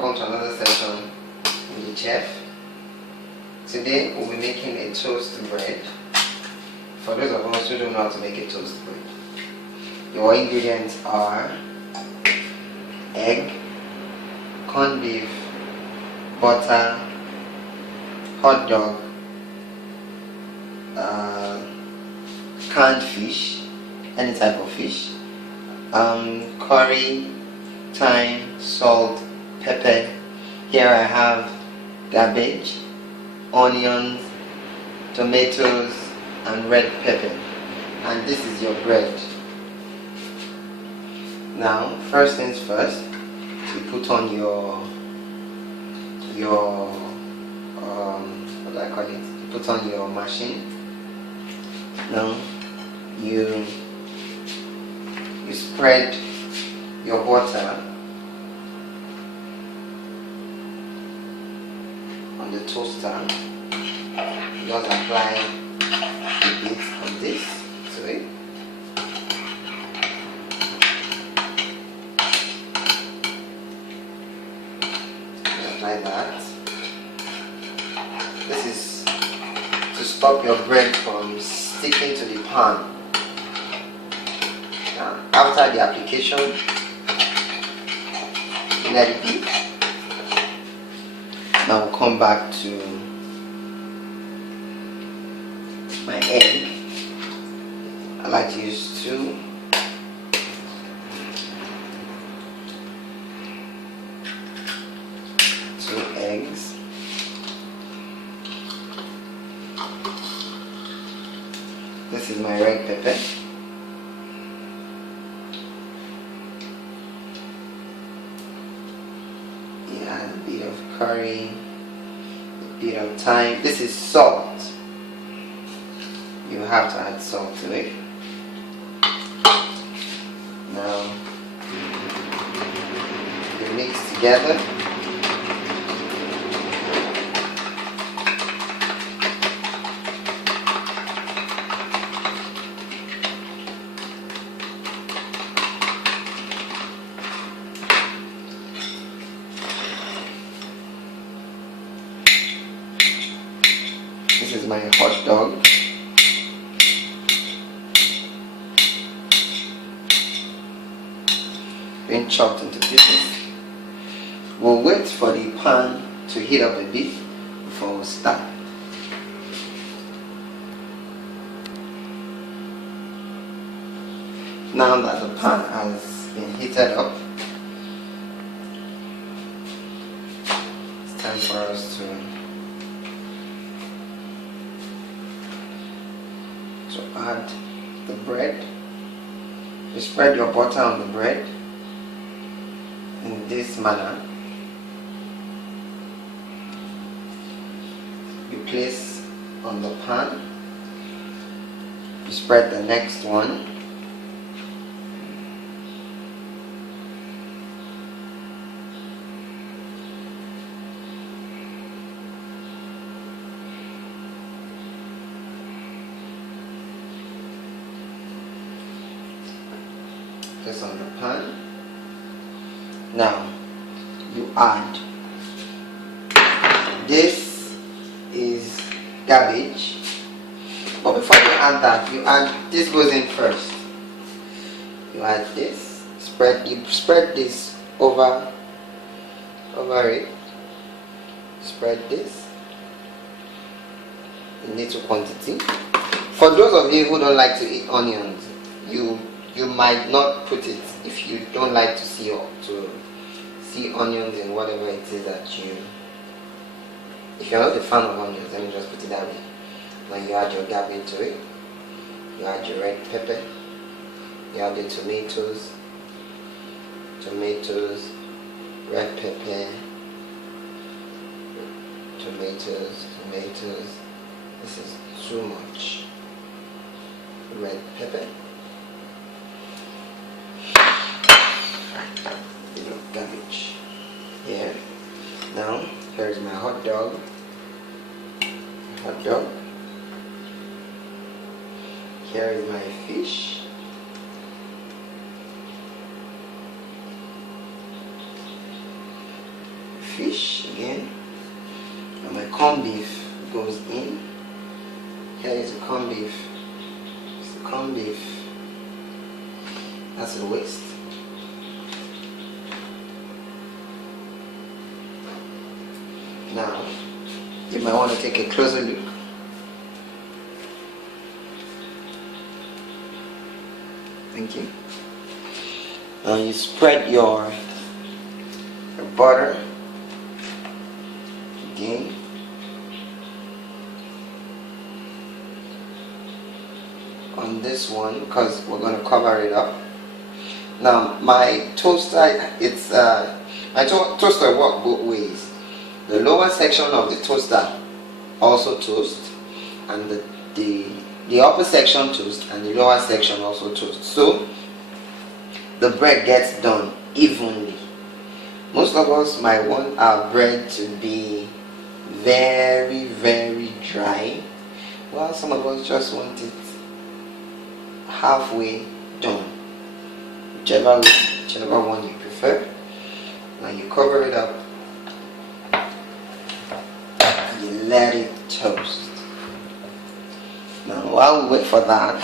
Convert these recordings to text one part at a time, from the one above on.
welcome to another session with the chef. Today we'll be making a toast bread. For those of us who don't know how to make a toast bread, your ingredients are egg, corned beef, butter, hot dog, canned fish, any type of fish, curry, thyme, salt, pepper. Here I have cabbage, onions, tomatoes, and red pepper. And this is your bread. Now, first things first, you put on your what do I call it? You put on your machine. Now you spread your butter on the toaster. Just apply a bit of this to it. Like that. This is to stop your bread from sticking to the pan. Now, after the application, let it be. Now we'll come back to my egg. I like to use 2. Eggs. This is my red pepper. Yeah, a bit of curry, a bit of thyme. This is salt. You have to add salt to it. Now you mix together. This is my hot dog. Being chopped into pieces. We'll wait for the pan to heat up a bit before we start. Now that the pan has been heated up, it's time for us to add the bread. You spread your butter on the bread in this manner. You place on the pan. You spread the next one. Place on the pan. Now you add, this is cabbage, but before you add that, you add, this goes in first. You add this, you spread this over it. Spread this in little quantity. For those of you who don't like to eat onions, you might not put it if you don't like to see onions in whatever it is that you. If you're not a fan of onions, let me just put it that way. Now you add your cabbage to it. You add your red pepper. You add the tomatoes, red pepper, tomatoes. This is too much. Red pepper. Cabbage here. Now here is my hot dog. Here is my fish. fish again, and my corned beef goes in. Here is the corned beef. It's the corned beef. That's the waist. Now, you might want to take a closer look. Thank you. Now you spread your butter again. On this one, because we're going to cover it up. Now my toaster, it's my toaster works both ways. The lower section of the toaster also toasts, and the upper section toasts, and the lower section also toasts. So the bread gets done evenly. Most of us might want our bread to be very, very dry, while some of us just want it halfway done. Whichever one you prefer. Now you cover it up and you let it toast. Now while we wait for that,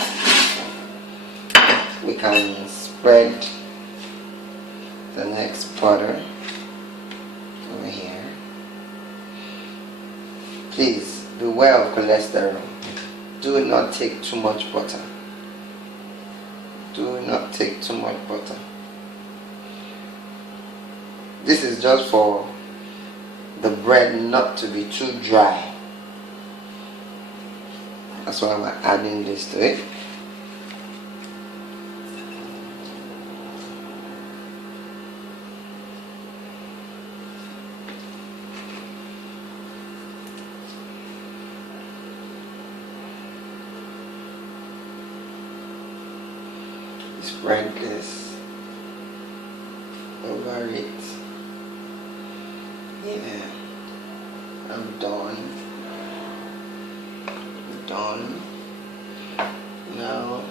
we can spread the next butter over here. Please beware of cholesterol. Do not take too much butter. Do not take too much butter. This is just for the bread not to be too dry. That's why we're adding this to it. Spread this over it. Yeah, I'm done. Done. Now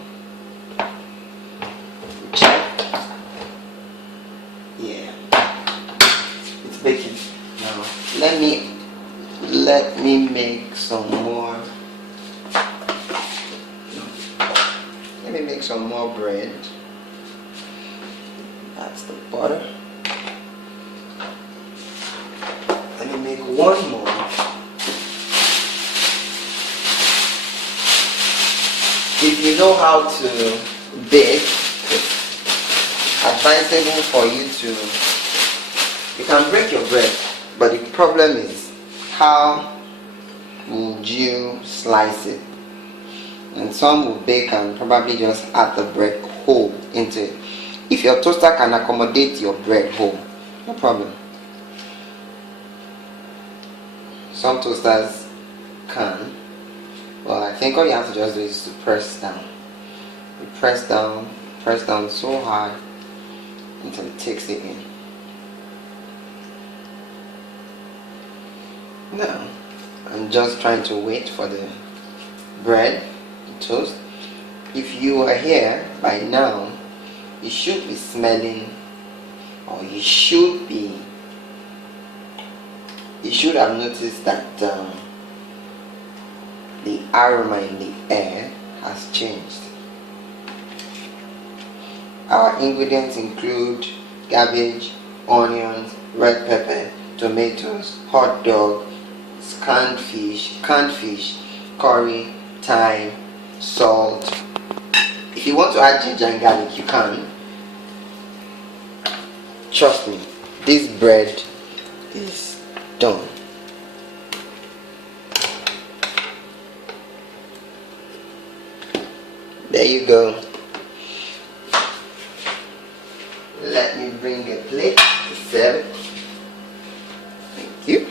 check. Yeah, it's baking. Now let me make some more. Let me make some more bread. That's the butter. Let me make one more. If you know how to bake, it's advisable for you you can break your bread, but the problem is how would you slice it? And some will bake and probably just add the bread whole into it. If your toaster can accommodate your bread whole, no problem. Some toasters can. Well, I think all you have to just do is to press down. You press down so hard until it takes it in. Now, I'm just trying to wait for the bread to toast. If you are here by now, you should be smelling, or you should have noticed that the aroma in the air has changed. Our ingredients include cabbage, onions, red pepper, tomatoes, hot dog, canned fish, curry, thyme, salt. If you want to add ginger and garlic, you can. Trust me, this bread is done. There you go. Let me bring a plate to serve it. Thank you.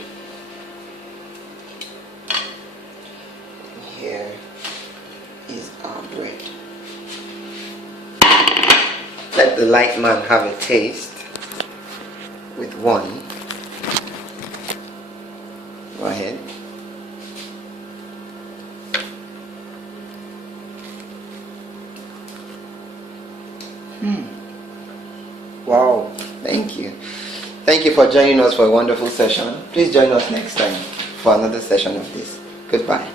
Here is our bread. Let the light man have a taste with one. Go ahead. Wow, thank you. Thank you. Thank you for joining us for a wonderful session. Please join us next time for another session of this. Goodbye.